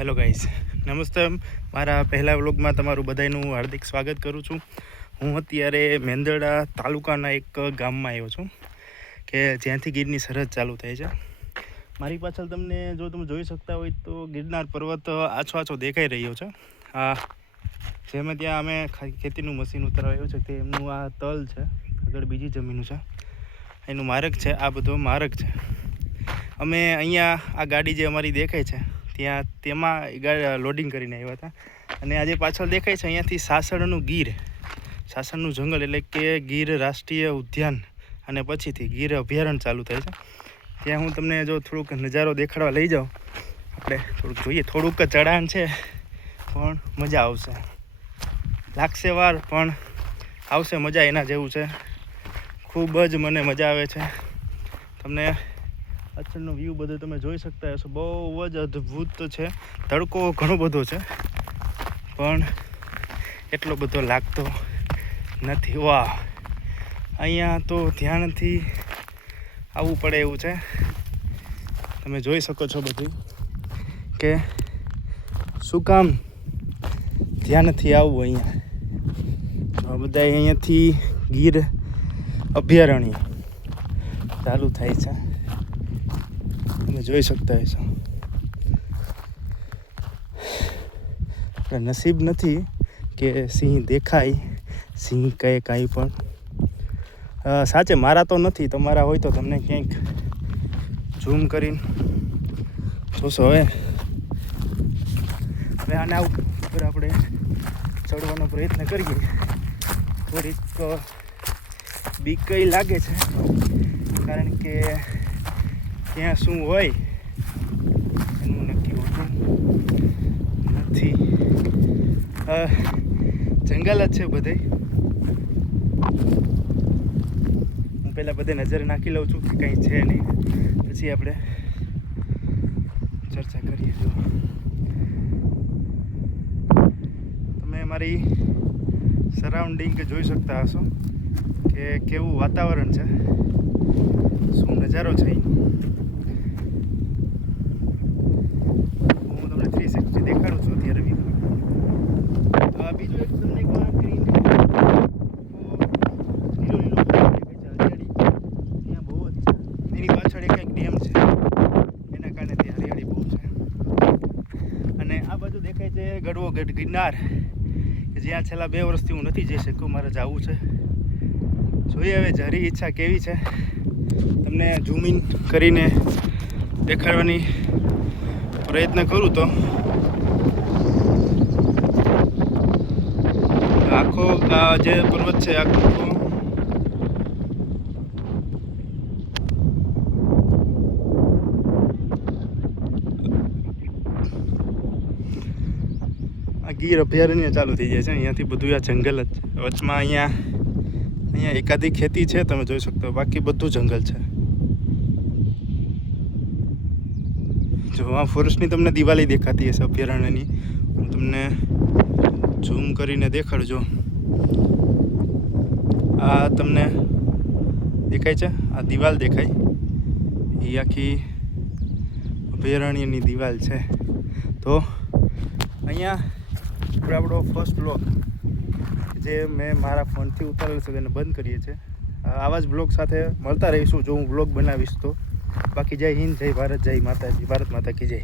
Hello guys, નમસ્તે. મારા પહેલા વ્લોગમાં તમારું બધાનું હાર્દિક સ્વાગત કરું છું. હું અત્યારે મેંદરડા તાલુકાના એક ગામમાં આવ્યો છું કે જ્યાંથી ગીરની સરહદ ચાલુ થાય છે. મારી પાછળ તમને જો તમે જોઈ શકતા હોય તો ગિરનાર પર્વત આછો દેખાઈ રહ્યો છે. જેમાં ત્યાં અમે ખેતીનું મશીન ઉતરાવ્યું છે તે એમનું આ તલ છે, આગળ બીજી જમીન છે, એનું માર્ગ છે. આ બધો માર્ગ છે. અમે અહીંયા આ ગાડી જે અમારી દેખાય છે તેમાં લોડિંગ કરીને આવ્યા હતા. અને આજે પાછળ દેખાય છે અહીંયાથી સાસણનું જંગલ એટલે કે ગીર રાષ્ટ્રીય ઉદ્યાન અને પછીથી ગીર અભયારણ્ય ચાલુ થાય છે. ત્યાં હું તમને જો થોડુંક નજારો દેખાડવા લઈ જાઉં. આપણે થોડુંક જોઈએ. થોડુંક ચઢાણ છે પણ મજા આવશે, લાગશે વાર પણ આવશે મજા. એના જેવું છે. ખૂબ જ મને મજા આવે છે. તમને પાછળનો વ્યૂ બધો તમે જોઈ શકતા હશો. બહુ જ અદ્ભુત છે. તડકો ઘણો બધો છે પણ એટલો બધો લાગતો નથી. વાહ, અહીંયા તો ધ્યાનથી આવવું પડે એવું છે. તમે જોઈ શકો છો બધું કે શું કામ ધ્યાનથી આવવું. અહીંયા બધા અહીંયાથી ગીર અભયારણ્ય ચાલુ થાય છે. તમે જોઈ શકતા હશો. નસીબ નથી કે સિંહ દેખાય, સિંહ કહે કાંઈ પણ. સાચે મારા તો નથી, તમારા હોય તો તમને ક્યાંક ઝૂમ કરીને જોશો. હવે આના ઉપર આપણે ચડવાનો પ્રયત્ન કરીએ. થોડીક બીક કઈ લાગે છે કારણ કે ત્યાં શું હોય એનું નક્કી હોતું નથી. જંગલ જ છે બધે. હું પહેલાં બધે નજર નાખી લઉં છું કે કંઈ છે નહીં, પછી આપણે ચર્ચા કરીએ. જો તમે મારી સરાઉન્ડિંગ જોઈ શકતા હશો કે કેવું વાતાવરણ છે, શું નજારો છે. હું તમને 360 દેખાડું છું અત્યારે. બીજું એક તમને લીલો હરિયાળી ત્યાં બહુ જ છે. એની પાછળ એક ડેમ છે, એના કારણે ત્યાં હરિયાળી બહુ છે. અને આ બાજુ દેખાય છે ગઢવો ગઢ ગિરનાર, કે જ્યાં છેલ્લા 2 વર્ષથી હું નથી જઈ શકું. મારે જવું છે. જોઈએ હવે જરી ઈચ્છા કેવી છે. તમને ઝૂમ ઇન કરીને દેખાડવાની પ્રયત્ન કરું તો આખો જે પર્વત છે આખો આ ગીર અભયારણ્ય ચાલુ થઈ જાય છે. અહીંયાથી બધું આ જંગલ જ છે. વચમાં અહીંયા એકાદી ખેતી છે, તમે જોઈ શકતો. બાકી બધું જંગલ છે. જો આ ફોરેસ્ટની તમને દિવાળી દેખાતી હશે અભયારણ્યની. હું તમને ઝૂમ કરીને દેખાડજો. આ તમને દેખાય છે, આ દિવાલ દેખાય, એ આખી અભયારણ્યની દિવાલ છે. તો અહીંયા આપણો ફર્સ્ટ બ્લોગ જે મેં મારા ફોનથી ઉતારેલો છે એને બંધ કરીએ છીએ. આવા જ બ્લોગ સાથે મળતા રહીશું જો હું બ્લોગ બનાવીશ તો. બાકી જય હિન્દ, જય ભારત, જય માતાજી, ભારત માતા કી જય.